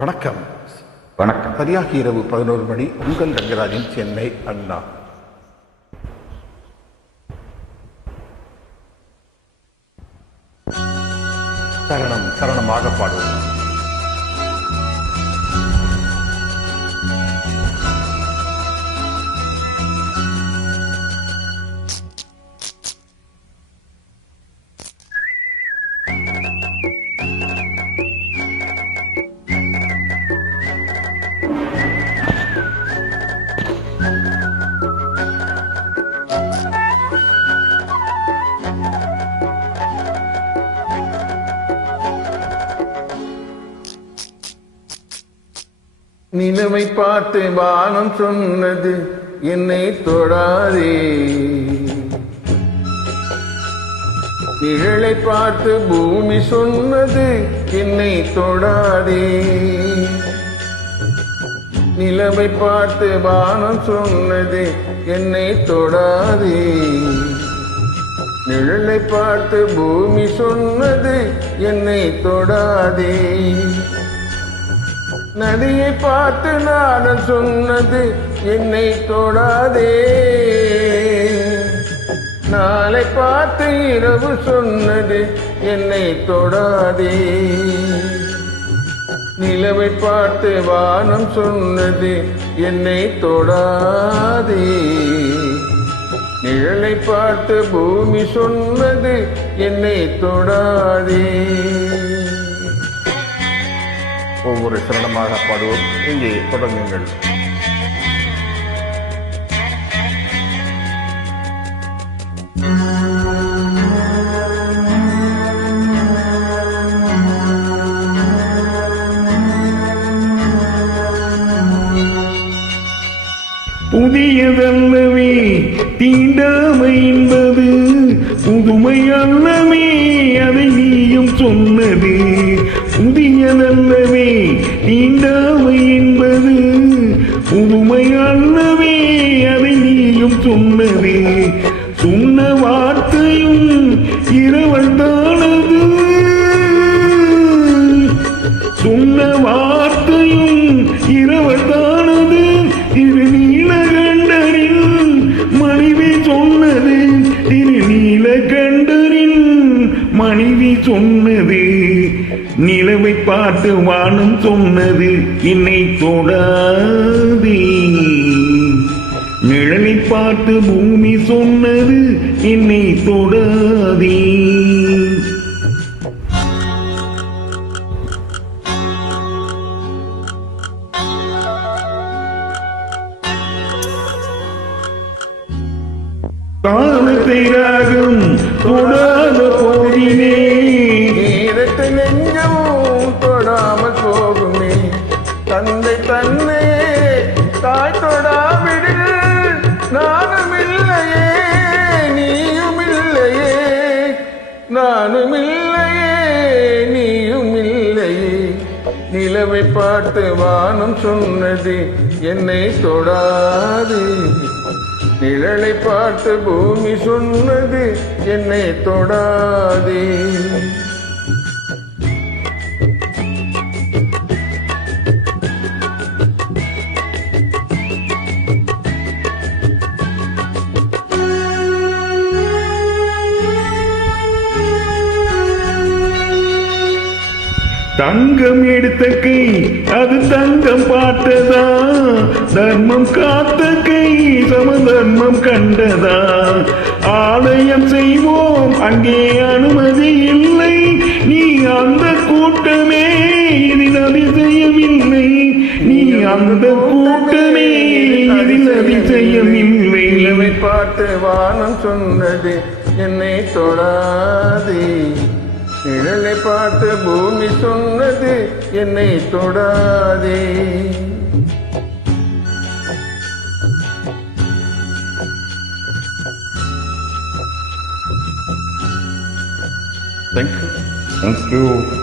வணக்கம். வணக்கம். சரியாக இரவு 11 மணி. உங்கள் ரங்கராஜன், சென்னை அண்ணா. சரணம் சரணமாக பாடுவோம். நிலவை பார்த்து வானம் சொன்னது என்னை தொடாதே, நிழலை பார்த்து பூமி சொன்னது என்னை தொடாதே. நிலவை பார்த்து வானம் சொன்னது என்னை தொடாதே, நிழலை பார்த்து பூமி சொன்னது என்னை தொடாதே. நதியை பார்த்து நாடன் சொன்னது என்னை தொடாதே, நாளை பார்த்து இரவு சொன்னது என்னை தொடாதே. நிலவை பார்த்து வானம் சொன்னது என்னை தொடாதே, நிழலை பார்த்து பூமி சொன்னது என்னை தொடாதே. ஒவ்வொரு சரணமாக பாடுவோம். இங்கே தொடங்குங்கள். புதியதல்லவே தீண்டாமை என்பது, புதுமை அல்லவே அதை நீயும் சொன்னது. புதியதல்லவே தீண்டாமை என்பது, புதுமை அல்லவே அதை நீயும் சொன்னது. சொன்ன வார்த்தையும் இரவல் தானது, சொன்ன வார்த்தையும் இரவல் தானது. திரு நீலகண்டரின் மனைவி சொன்னது, திரு நீலகண்டரின் மனைவி சொன்னது. நிலவை பார்த்து வானம் சொன்னது என்னை தொடாதே, நிழலை பார்த்து பூமி சொன்னது என்னை தொடாதே. காலத்தை ராகம் தொடாத போதினே, நேரத்தை நெஞ்சமும் தொடாமல் போகுமே. தந்தை தன்னை தாய் தொடாவிடில் நானும் இல்லையே, நீயும் இல்லையே, நானும் இல்லையே, நீயும் இல்லையே. நிலவை பார்த்து வானம் சொன்னது என்னை தொடாது, நிழலை பார்த்து பூமி சொன்னது என்னை தொடாதே. தங்கம் எடுத்த கை அது தங்கம் பார்த்ததா, தர்மம் காத்த கை சமதர்மம் கண்டதா. ஆலயம் செய்வோம் அங்கே அனுமதி இல்லை, நீ அந்த கூட்டமே இதில் அதிசயமில்லை, நீ அந்த கூட்டமே இதில் அதிசயமில்லை. நிலவை பார்த்து வானம் சொன்னது என்னை தொடாதே, நிழலை பார்த்து பூமி சொன்னது என்னை தொடாதே. Thank you. Thank you.